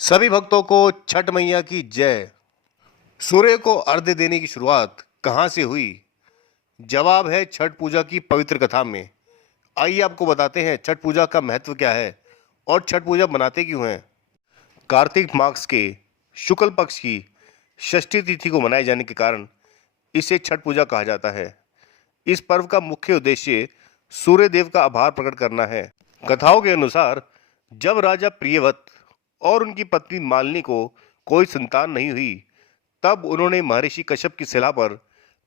सभी भक्तों को छठ मैया की जय। सूर्य को अर्घ्य देने की शुरुआत कहाँ से हुई? जवाब है छठ पूजा की पवित्र कथा में। आइए आपको बताते हैं छठ पूजा का महत्व क्या है और छठ पूजा मनाते क्यों हैं। कार्तिक मास के शुक्ल पक्ष की षष्ठी तिथि को मनाए जाने के कारण इसे छठ पूजा कहा जाता है। इस पर्व का मुख्य उद्देश्य सूर्य देव का आभार प्रकट करना है। कथाओं के अनुसार जब राजा प्रियव्रत और उनकी पत्नी मालिनी को कोई संतान नहीं हुई, तब उन्होंने महर्षि कश्यप की सलाह पर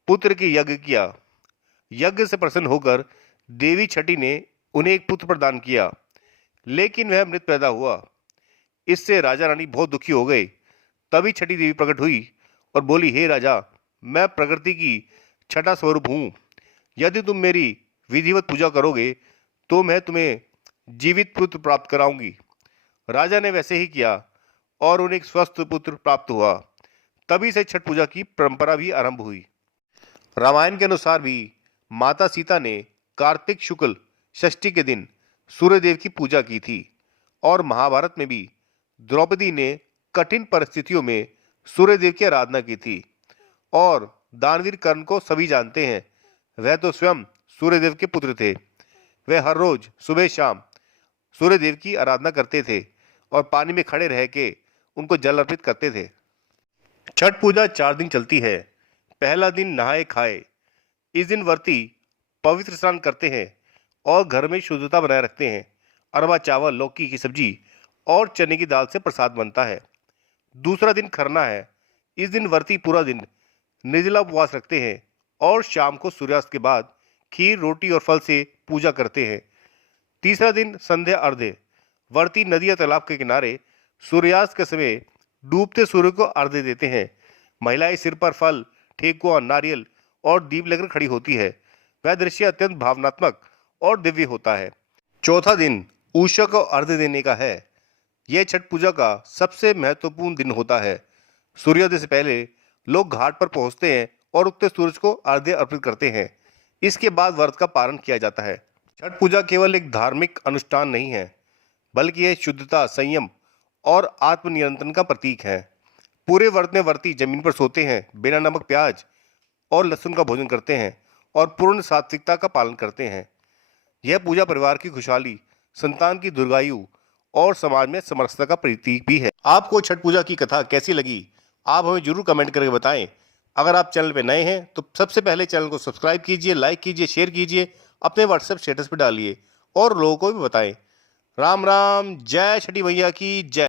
पुत्र के यज्ञ किया। यज्ञ से प्रसन्न होकर देवी छठी ने उन्हें एक पुत्र प्रदान किया, लेकिन वह मृत पैदा हुआ। इससे राजा रानी बहुत दुखी हो गए। तभी छठी देवी प्रकट हुई और बोली, हे राजा, मैं प्रकृति की छठा स्वरूप हूँ। यदि तुम मेरी विधिवत पूजा करोगे तो मैं तुम्हें जीवित पुत्र प्राप्त कराऊंगी। राजा ने वैसे ही किया और उन्हें एक स्वस्थ पुत्र प्राप्त हुआ। तभी से छठ पूजा की परंपरा भी आरंभ हुई। रामायण के अनुसार भी माता सीता ने कार्तिक शुक्ल षष्ठी के दिन सूर्यदेव की पूजा की थी और महाभारत में भी द्रौपदी ने कठिन परिस्थितियों में सूर्यदेव की आराधना की थी। और दानवीर कर्ण को सभी जानते हैं, वह तो स्वयं सूर्यदेव के पुत्र थे। वह हर रोज सुबह शाम सूर्यदेव की आराधना करते थे और पानी में खड़े रह के उनको जल अर्पित करते थे। छठ पूजा 4 दिन चलती है। पहला दिन नहाए खाए। इस दिन व्रती पवित्र स्नान करते हैं और घर में शुद्धता बनाए रखते हैं। अरवा चावल, लौकी की सब्जी और चने की दाल से प्रसाद बनता है। दूसरा दिन खरना है। इस दिन व्रती पूरा दिन निर्जला उपवास रखते हैं और शाम को सूर्यास्त के बाद खीर, रोटी और फल से पूजा करते हैं। तीसरा दिन संध्या अर्घ्य। व्रती नदी या तालाब के किनारे सूर्यास्त के समय डूबते सूर्य को अर्घ्य देते हैं। महिलाएं सिर पर फल, ठेकुआ, नारियल और दीप लेकर खड़ी होती है। वह दृश्य अत्यंत भावनात्मक और दिव्य होता है। चौथा दिन उषा को अर्घ्य देने का है। यह छठ पूजा का सबसे महत्वपूर्ण दिन होता है। सूर्योदय से पहले लोग घाट पर पहुंचते हैं और उगते सूरज को अर्घ्य अर्पित करते हैं। इसके बाद व्रत का पारण किया जाता है। छठ पूजा केवल एक धार्मिक अनुष्ठान नहीं है, बल्कि यह शुद्धता, संयम और आत्मनियंत्रण का प्रतीक है। पूरे व्रत में व्रती जमीन पर सोते हैं, बिना नमक, प्याज और लहसुन का भोजन करते हैं और पूर्ण सात्विकता का पालन करते हैं। यह पूजा परिवार की खुशहाली, संतान की दीर्घायु और समाज में समरसता का प्रतीक भी है। आपको छठ पूजा की कथा कैसी लगी, आप हमें जरूर कमेंट करके बताएं। अगर आप चैनल पर नए हैं तो सबसे पहले चैनल को सब्सक्राइब कीजिए, लाइक कीजिए, शेयर कीजिए, अपने व्हाट्सएप स्टेटस पर डालिए और लोगों को भी बताएं। राम राम। जय छठी मैया की जय।